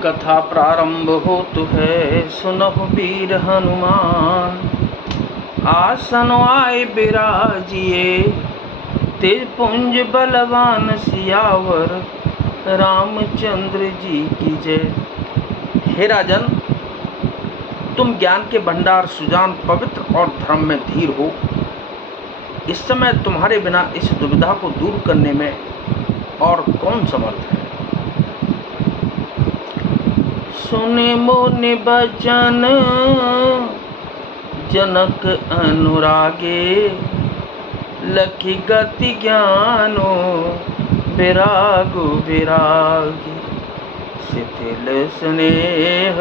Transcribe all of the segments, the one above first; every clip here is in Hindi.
कथा प्रारंभ होतु है, सुनहु वीर हनुमान। आसन आए बिराजिए, तेज पुंज बलवान सियावर, रामचंद्र जी की जय। हे राजन, तुम ज्ञान के भंडार, सुजान, पवित्र और धर्म में धीर हो। इस समय तुम्हारे बिना इस दुविधा को दूर करने में और कौन समर्थ है। सुने मोनि बचन जनक अनुरागे, लखी गति ज्ञानो विरागो विरागे। शिथिल स्नेह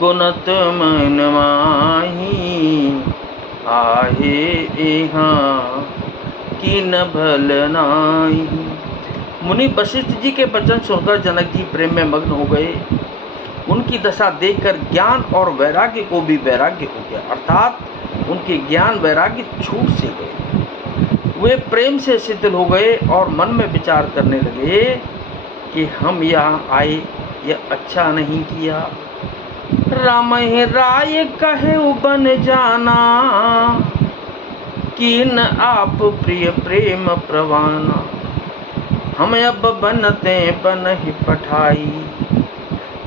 गुणत मन माही, आहे यहाँ की न भल नाही। मुनि वशिष्ठ जी के वचन सुनकर जनक जी प्रेम में मग्न हो गए। उनकी दशा देखकर ज्ञान और वैराग्य को भी वैराग्य हो गया, अर्थात उनके ज्ञान वैराग्य छूट से गए। वे प्रेम से शिथिल हो गए और मन में विचार करने लगे कि हम यहाँ आए, यह अच्छा नहीं किया। राम राय कहे बन जाना, कीन आप प्रिय प्रेम प्रवाना। हम अब बनते बनहि पठाई,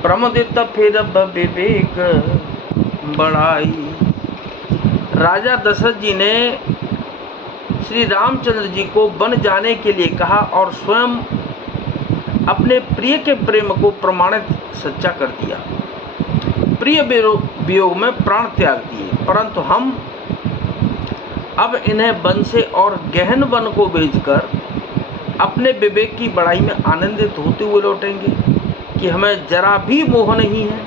प्रमुदित फिर अब विवेक बढ़ाई। राजा दशरथ जी ने श्री रामचंद्र जी को बन जाने के लिए कहा और स्वयं अपने प्रिय के प्रेम को प्रमाणित सच्चा कर दिया। प्रिय वियोग में प्राण त्याग दिए, परंतु हम अब इन्हें वन से और गहन वन को बेचकर अपने विवेक की बड़ाई में आनंदित होते हुए लौटेंगे कि हमें जरा भी मोह नहीं है।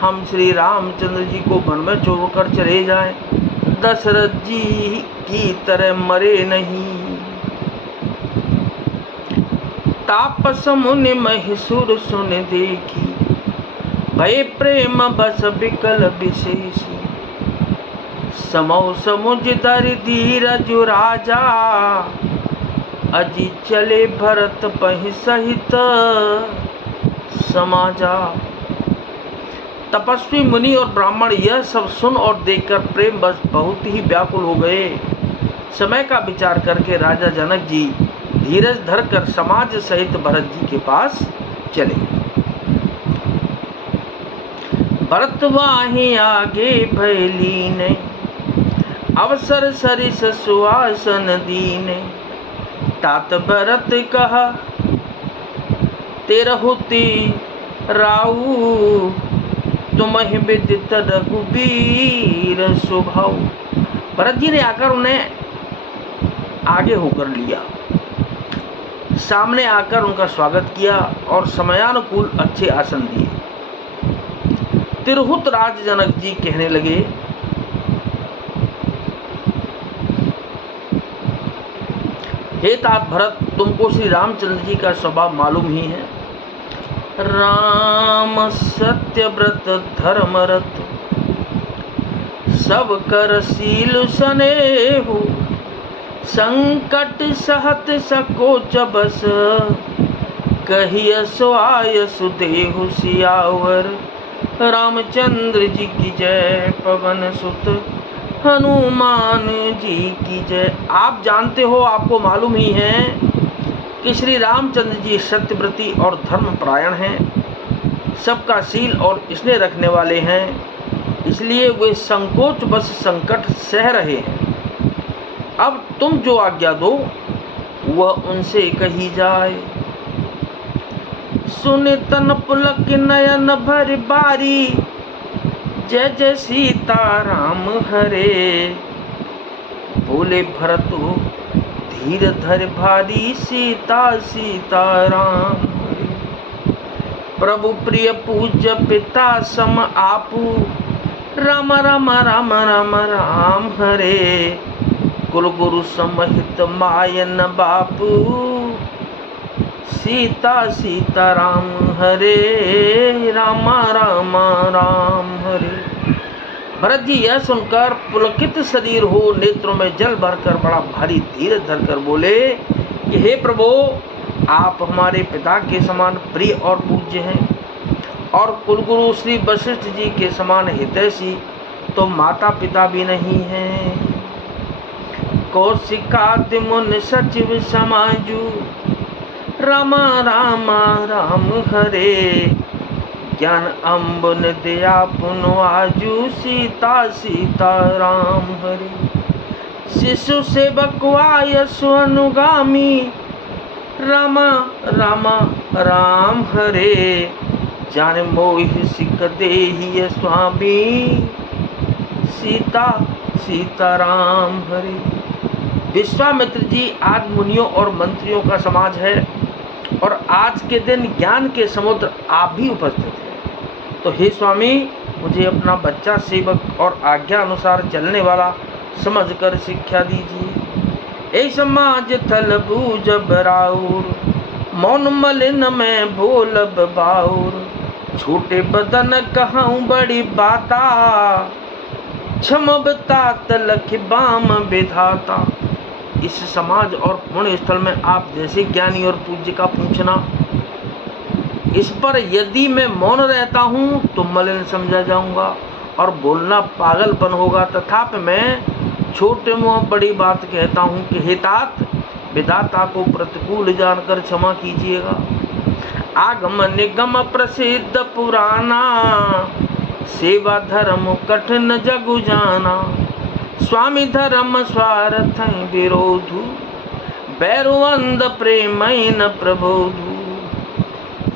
हम श्री रामचंद्र जी को वन में छोड़कर चले जाएं, दशरथ जी की तरह मरे नहीं। तापस मुनि महिषुर सुन देखी, भय प्रेम बस विकल विशेषी। समौ समुझ धर धीरज राजा, अजी चले भरत पहि सहित समाजा। तपस्वी मुनि और ब्राह्मण यह सब सुन और देखकर प्रेम बस बहुत ही व्याकुल हो गए। समय का विचार करके राजा जनक जी धीरज धरकर समाज सहित भरत जी के पास चले। भरत वाहि आगे भयलीने, अवसर सरिस सुहासन दीने। तात भरत कहा तेरहुति राऊ, तुम्हि विदित रघुबीर स्वभाव। भरत जी ने आकर उन्हें आगे होकर लिया, सामने आकर उनका स्वागत किया और समयानुकूल अच्छे आसन दिए। तिरहुत राज जनक जी कहने लगे, हे तात भरत, तुमको श्री रामचंद्र जी का स्वभाव मालूम ही है। राम सत्यव्रत धर्मरत, सब कर शील सनेहु। संकट सहत सकोच बस, कहिय सोआय सुदेहु सियावर। रामचंद्र जी की जय, पवन सुत हनुमान जी की जय। आप जानते हो, आपको मालूम ही है कि श्री रामचंद्र जी सत्यव्रती और धर्मपरायण हैं, सबका शील और स्नेह रखने वाले हैं, इसलिए वे संकोच बस संकट सह रहे हैं। अब तुम जो आज्ञा दो वह उनसे कही जाए। सुने तन पुलक नयन भर बारी, जय जय सीता राम हरे। बोले भरत धीर धर भारी, सीता सीता राम हरे। प्रभु प्रिय पूज्य पिता सम आपू, राम राम राम राम राम हरे। कुल गुरु समहित मायन बापू, सीता सीता राम हरे। राम राम राम हरे। भरत जी यह सुनकर पुलकित शरीर हो, नेत्रों में जल भरकर बड़ा भारी धीरज धरकर बोले कि हे प्रभु, आप हमारे पिता के समान प्रिय और पूज्य हैं। और कुलगुरु श्री वशिष्ठ जी के समान हितैषी तो माता पिता भी नहीं हैं। कौशिकादि मुनि सचिव समाजू, रामा रामा राम हरे, ज्ञान अम्बुन दया पुनो आजू, सीता सीता राम हरे। शिशु सेवक यशु अनुगामी, रामा रामा राम हरे, जान मोहि सिख देहि स्वामी, सीता सीता राम हरे। विश्वामित्र जी आदि मुनियों और मंत्रियों का समाज है और आज के दिन ज्ञान के समुद्र आप भी उपस्थित हैं। तो हे स्वामी, मुझे अपना बच्चा सेवक और आज्ञा अनुसार चलने वाला समझकर शिक्षा दीजिए। ए समाज थल बूझब राउर, मौन मलिन में बोलब बाउर, छोटे बदन कहूँ बड़ी बाता, क्षमबता तलख बाम विधाता। इस समाज और पुण्य स्थल में आप जैसे ज्ञानी और पूज्य का पूछना, इस पर यदि मैं मौन रहता हूँ तो मलिन समझा जाऊंगा और बोलना पागलपन होगा। तथापि मैं छोटे मुँह बड़ी बात कहता हूँ कि हे तात, विधाता को प्रतिकूल जानकर क्षमा कीजिएगा। आगम निगम प्रसिद्ध पुराना, सेवा धर्म कठिन जगु जाना, स्वामी धर्म स्वार्थ विरोधु, बैरुअंध प्रेम न प्रबोधु।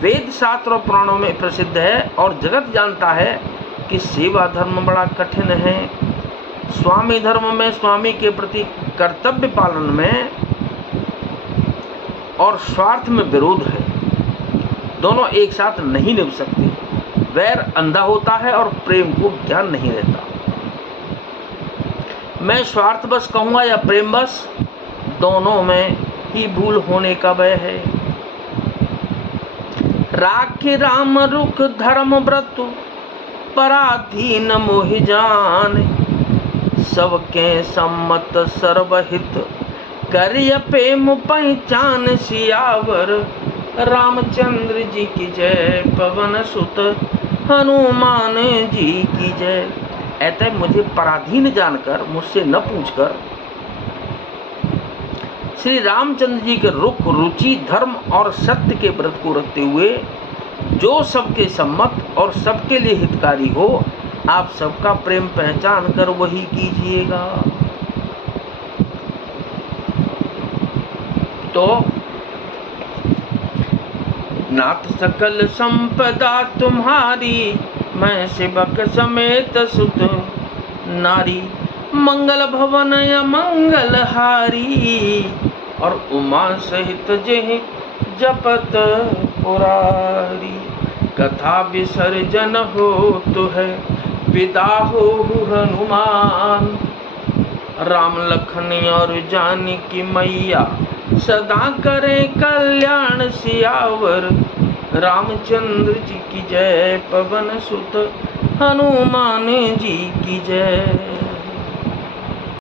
वेद शास्त्र और पुराणों में प्रसिद्ध है और जगत जानता है कि सेवा धर्म बड़ा कठिन है। स्वामी धर्म में स्वामी के प्रति कर्तव्य पालन में और स्वार्थ में विरोध है। दोनों एक साथ नहीं निभ सकते। वैर अंधा होता है और प्रेम को ज्ञान नहीं रहता। मैं स्वार्थवश कहूँगा या प्रेमवश, दोनों में ही भूल होने का भय है। राखी राम रुख धर्म व्रत, पराधीन मोहि जान, सबके सम्मत सर्वहित, करिय प्रेम पहचान। सियावर रामचंद्र जी की जय, पवन सुत हनुमान जी की जय। अतः मुझे पराधीन जानकर, मुझसे न पूछकर श्री रामचंद्र जी के रुख, रुचि, धर्म और सत्य के व्रत को रखते हुए जो सबके सम्मत और सबके लिए हितकारी हो, आप सबका प्रेम पहचान कर वही कीजिएगा। तो नाथ सकल संपदा तुम्हारी, मैं सेवक समेत सुत नारी, मंगल भवन या मंगल हारी, और उमा सहित जेहि जपत पुरारी। कथा विसर्जन हो तो है, विदा हो हनुमान, राम लखन और जानकी मैया, सदा करे कल्याण। सियावर रामचंद्र जी की जय, पवन सुत हनुमान जी की जय।